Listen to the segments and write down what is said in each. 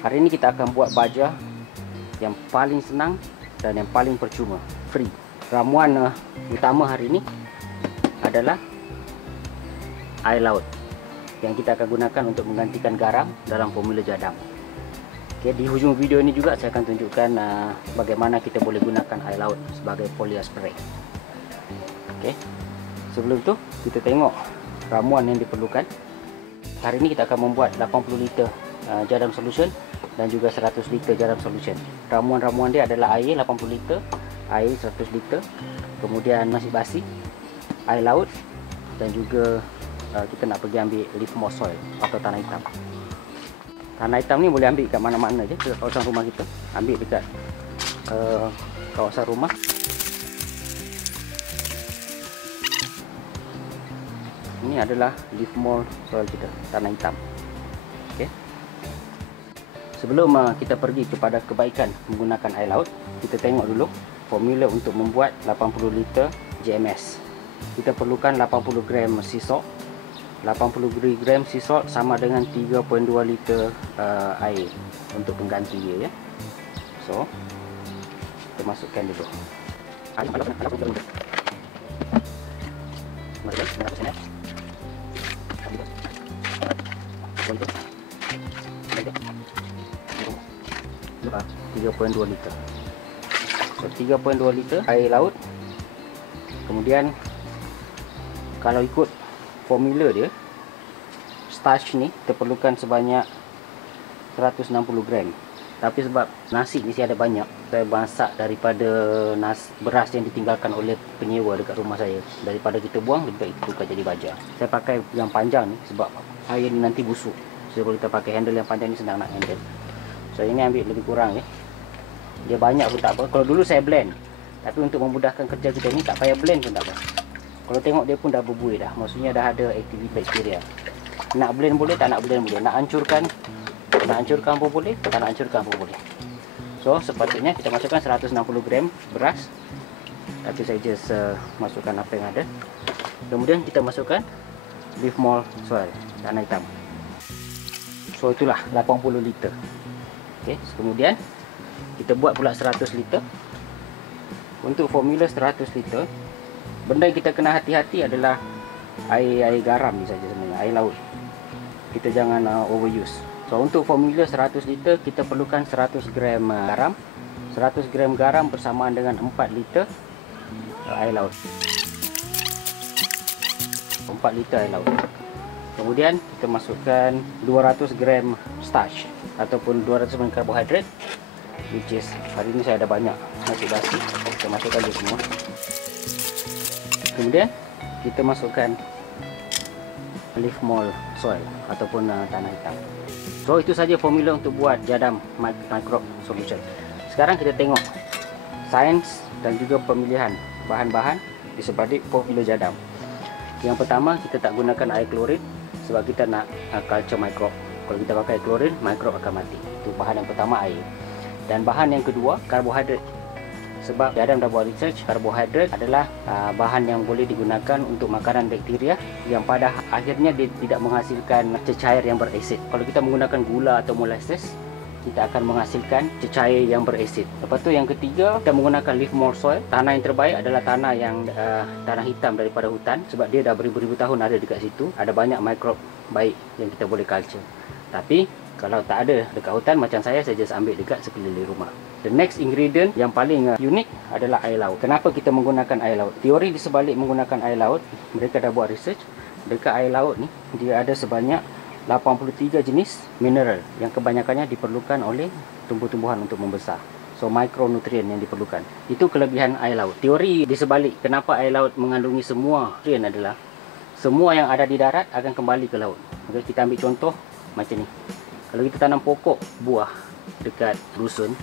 Hari ini kita akan buat baja yang paling senang dan yang paling percuma, free. Ramuan utama hari ini adalah air laut yang kita akan gunakan untuk menggantikan garam dalam formula jadam. Okey, di hujung video ini juga saya akan tunjukkan bagaimana kita boleh gunakan air laut sebagai foliar spray. Okey. Sebelum tu kita tengok ramuan yang diperlukan. Hari ini kita akan membuat 80 liter jadam solution dan juga 100 liter jadam solution. Ramuan-ramuan dia adalah air 80 liter, air 100 liter, kemudian nasi basi, air laut, dan juga kita nak pergi ambil leaf moss soil atau tanah hitam. Tanah hitam ni boleh ambil kat mana-mana je, dekat kawasan rumah kita. Ambil dekat kawasan rumah. Ini adalah leaf moss soil kita, tanah hitam. Okey. Sebelum kita pergi kepada kebaikan menggunakan air laut, kita tengok dulu formula untuk membuat 80 liter JMS. Kita perlukan 80 gram sea salt. 80 gram sea salt sama dengan 3.2 liter air untuk pengganti dia, ya. So, kita masukkan dulu. Masukkan 3.2 liter. So 3.2 liter air laut. Kemudian kalau ikut formula dia, starch ni kita perlukan sebanyak 160 gram. Tapi sebab nasi ni ada banyak, saya masak daripada beras yang ditinggalkan oleh penyewa dekat rumah saya. Daripada kita buang, lebih baik kita tukar jadi baja. Saya pakai yang panjang ni sebab air ni nanti busuk. So kalau kita pakai handle yang panjang ni senang nak handle. So ini ambil lebih kurang, ya. Dia banyak pun tak apa. Kalau dulu saya blend, tapi untuk memudahkan kerja kita ni tak payah blend pun tak apa. Kalau tengok dia pun dah berbuih dah. Maksudnya dah ada aktiviti bakteria. Nak blend boleh, tak nak blend boleh. Nak hancurkan pun boleh, tak nak hancurkan pun boleh. So sepatutnya kita masukkan 160 gram beras. Tapi saya just masukkan apa yang ada. Kemudian kita masukkan leaf moss soil, tanah hitam. So itulah 80 liter. Okey, kemudian kita buat pula 100 liter. Untuk formula 100 liter, benda yang kita kena hati-hati adalah air garam ni saja sebenarnya, air laut. Kita jangan overuse. So untuk formula 100 liter kita perlukan 100 gram garam. 100 gram garam bersamaan dengan 4 liter air laut. 4 liter air laut. Kemudian kita masukkan 200 gram starch ataupun 200 gram karbohidrat, which is hari ini saya ada banyak nasi basi. Kita masukkan dia semua. Kemudian kita masukkan leaf moss soil ataupun tanah hitam. So itu saja formula untuk buat jadam microbe solution. Sekarang kita tengok sains dan juga pemilihan bahan-bahan di sebalik formula jadam. Yang pertama, kita tak gunakan air klorin sebab kita nak culture microbe. Kalau kita pakai klorin, microbe akan mati. Itu bahan yang pertama, air. Dan bahan yang kedua, karbohidrat. Sebab jadam dah buat research, karbohidrat adalah bahan yang boleh digunakan untuk makanan bakteria yang pada akhirnya dia tidak menghasilkan cecair yang berasid. Kalau kita menggunakan gula atau molasses, kita akan menghasilkan cecair yang berasid. Lepas tu yang ketiga, kita menggunakan leaf moss soil. Tanah yang terbaik adalah tanah yang tanah hitam daripada hutan, sebab dia dah beribu-ribu tahun ada dekat situ. Ada banyak mikrob baik yang kita boleh culture. Tapi kalau tak ada dekat hutan macam saya just ambil dekat sekeliling rumah. The next ingredient yang paling unik adalah air laut. Kenapa kita menggunakan air laut? Teori di sebalik menggunakan air laut, mereka dah buat research. Dekat air laut ni, dia ada sebanyak 83 jenis mineral yang kebanyakannya diperlukan oleh tumbuh-tumbuhan untuk membesar. So mikronutrien yang diperlukan. Itu kelebihan air laut. Teori di sebalik kenapa air laut mengandungi semua nutrien adalah semua yang ada di darat akan kembali ke laut. Okay, kita ambil contoh macam ni. Kalau kita tanam pokok buah dekat rusun,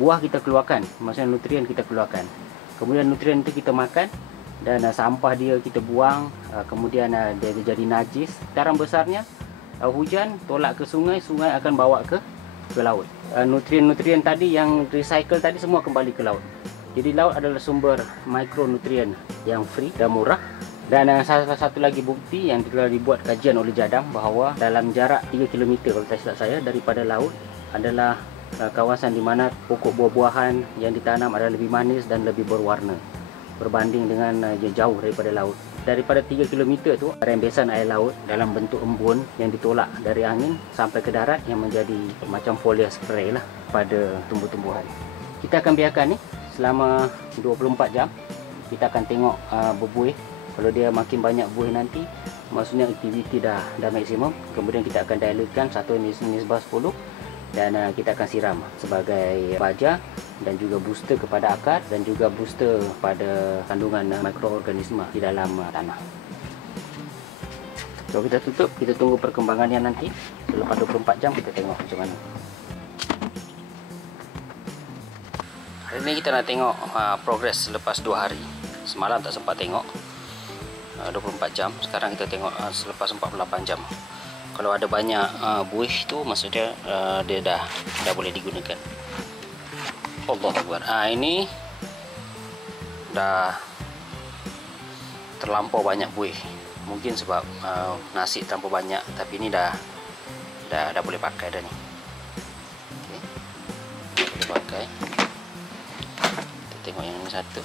buah kita keluarkan, maksudnya nutrien kita keluarkan. Kemudian nutrien itu kita makan dan sampah dia kita buang, kemudian dia jadi najis. Sekarang besarnya hujan tolak ke sungai, sungai akan bawa ke laut. Nutrien-nutrien tadi yang recycle tadi semua kembali ke laut. Jadi laut adalah sumber mikronutrien yang free dan murah Dan salah satu lagi bukti yang telah dibuat kajian oleh Jadam bahawa dalam jarak 3 km kalau tak silap saya daripada laut adalah kawasan di mana pokok buah-buahan yang ditanam adalah lebih manis dan lebih berwarna berbanding dengan jauh daripada laut. Daripada 3 km tu rembesan air laut dalam bentuk embun yang ditolak dari angin sampai ke darat yang menjadi macam foliar spray lah pada tumbuh-tumbuhan. Kita akan biarkan ni selama 24 jam. Kita akan tengok berbuih. Kalau dia makin banyak buih nanti, maksudnya aktiviti dah maksimum. Kemudian kita akan dilutekan 1:10 dan kita akan siram sebagai baja dan juga booster kepada akar dan juga booster pada kandungan mikroorganisma di dalam tanah. So kita tutup, kita tunggu perkembangannya nanti. Selepas 24 jam kita tengok macam mana. Hari ini kita nak tengok progres selepas 2 hari. Semalam tak sempat tengok 24 jam. Sekarang kita tengok selepas 48 jam. Kalau ada banyak buih tu maksudnya dia dah boleh digunakan. Allahu Akbar. Ini dah terlampau banyak buih. Mungkin sebab nasi terlampau banyak, tapi ini dah boleh pakai dah ni. Okey. Boleh pakai. Kita tengok yang ini satu.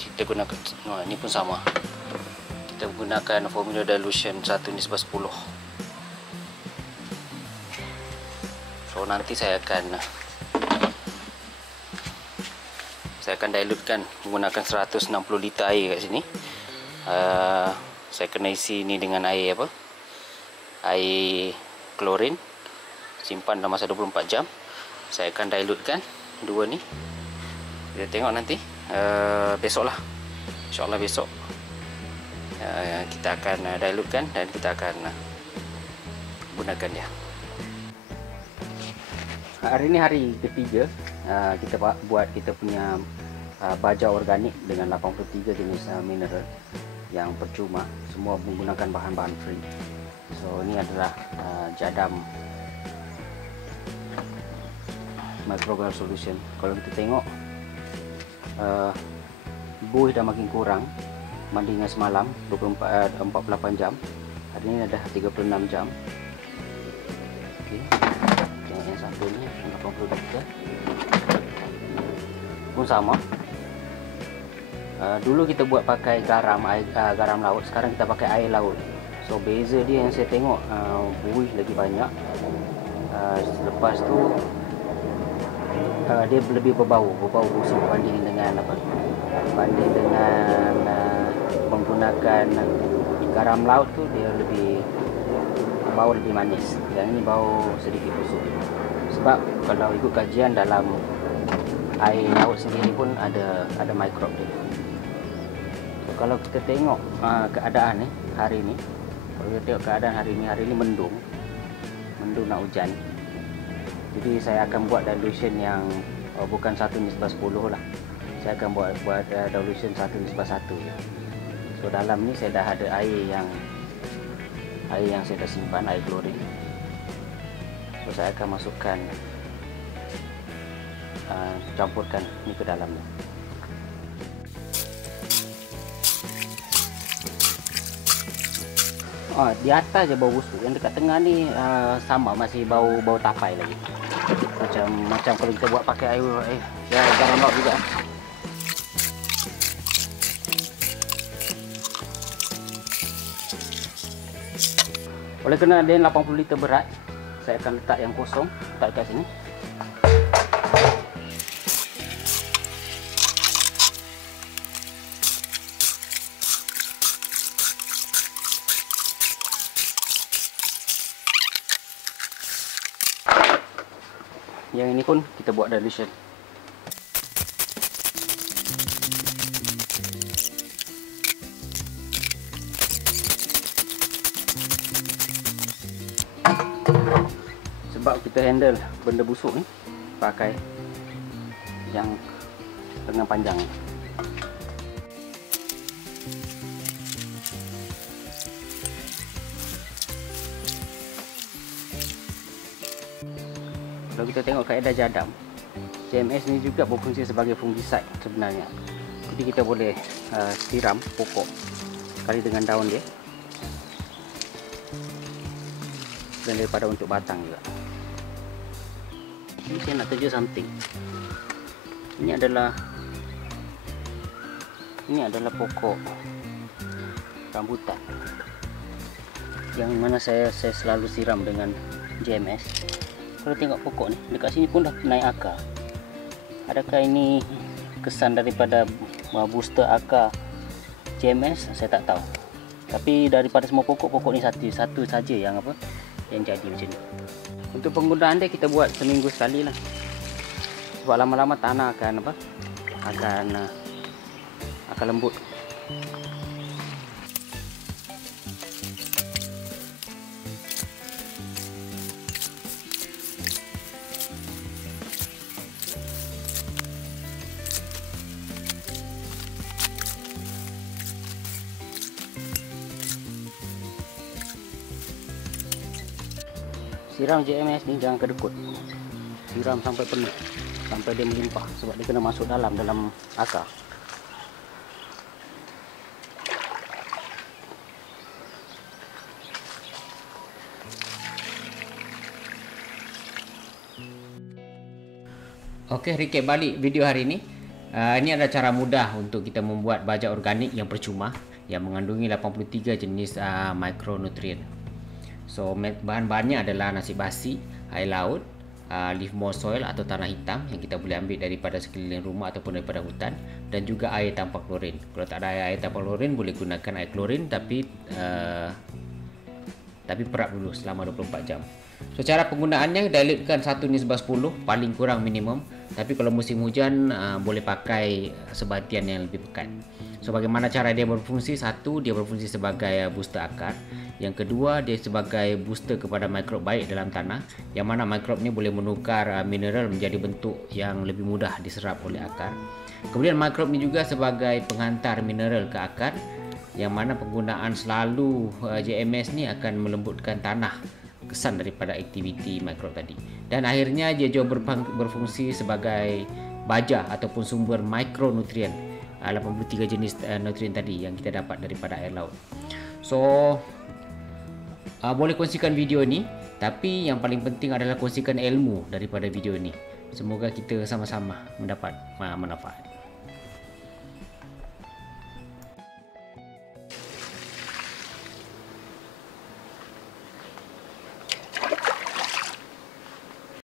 Kita gunakan ini pun sama. Kita gunakan formula dilution 1:10. So nanti saya akan dilutekan menggunakan 160 liter air kat sini. Saya kena isi ni dengan air air klorin, simpan dalam masa 24 jam. Saya akan dilutekan dua ni. Kita tengok nanti besok lah, insyaAllah besok kita akan dilutekan dan kita akan gunakan dia. Hari ini hari ketiga kita buat kita punya baja organik dengan 83 jenis mineral yang percuma, semua menggunakan bahan-bahan free. So ini adalah Jadam microbial solution. Kalau kita tengok buih dah makin kurang bandingkan semalam 48 jam. Hari ini ada 36 jam. Okey. Tengok yang satu ni 80 liter. Pun sama. Dulu kita buat pakai garam laut, sekarang kita pakai air laut. So beza dia yang saya tengok buih lagi banyak. Selepas tu dia lebih berbau busuk banding dengan menggunakan garam laut tu dia bau lebih manis. Yang ini bau sedikit busuk. Sebab kalau ikut kajian dalam air laut sendiri pun ada mikrob dia. So, kalau kita tengok keadaan ni hari ni, kalau kita tengok keadaan hari ni mendung nak hujan. Jadi saya akan buat dilution yang bukan 1:10 lah. Saya akan buat dilution 1:1 je. So dalam ni saya dah ada air yang saya dah simpan, air klorin. So saya akan masukkan campurkan ni ke dalam ni. Di atas je bau busuk, yang dekat tengah ni sama, masih bau tapai lagi. Macam kalau kita buat pakai air garam laut juga. Oleh kerana dia 80 liter berat, saya akan letak yang kosong, letak kat sini. Yang ini pun kita buat dilution. Sebab kita handle benda busuk ni pakai yang lengan panjang. Kalau kita tengok kaedah Jadam, JMS ni juga berfungsi sebagai fungicide sebenarnya. Jadi kita boleh siram pokok sekali dengan daun dia, dan daripada untuk batang juga. Ini saya nak kerja something. Ini adalah pokok rambutan yang mana saya selalu siram dengan JMS. Kalau tengok pokok ni dekat sini pun dah naik akar. Adakah ini kesan daripada booster akar JMS? Saya tak tahu. Tapi daripada semua pokok ni satu saja yang jadi macam ni. Untuk penggunaan dia kita buat seminggu sekali lah. Sebab lama-lama tanah akan lembut. Siram JMS ni jangan kedekut. Siram sampai penuh, sampai dia melimpah, sebab dia kena masuk dalam akar. Okey, recap balik video hari ini. Ini adalah cara mudah untuk kita membuat baja organik yang percuma yang mengandungi 83 jenis mikronutrien. So bahan-bahannya adalah nasi basi, air laut, leaf mold soil atau tanah hitam yang kita boleh ambil daripada sekeliling rumah ataupun daripada hutan, dan juga air tanpa klorin. Kalau tak ada air tanpa klorin, boleh gunakan air klorin, tapi perap dulu selama 24 jam. So cara penggunaannya, dilutkan 1:10 paling kurang minimum. Tapi kalau musim hujan boleh pakai sebatian yang lebih pekat. So bagaimana cara dia berfungsi? Satu, dia berfungsi sebagai booster akar. Yang kedua, dia sebagai booster kepada mikrob baik dalam tanah, yang mana mikrob ni boleh menukar mineral menjadi bentuk yang lebih mudah diserap oleh akar. Kemudian mikrob ni juga sebagai penghantar mineral ke akar, yang mana penggunaan selalu JMS ni akan melembutkan tanah, kesan daripada aktiviti mikrob tadi. Dan akhirnya dia juga berfungsi sebagai baja ataupun sumber mikronutrien, 83 jenis nutrien tadi yang kita dapat daripada air laut. So boleh kongsikan video ni, tapi yang paling penting adalah kongsikan ilmu daripada video ni. Semoga kita sama-sama mendapat manfaat.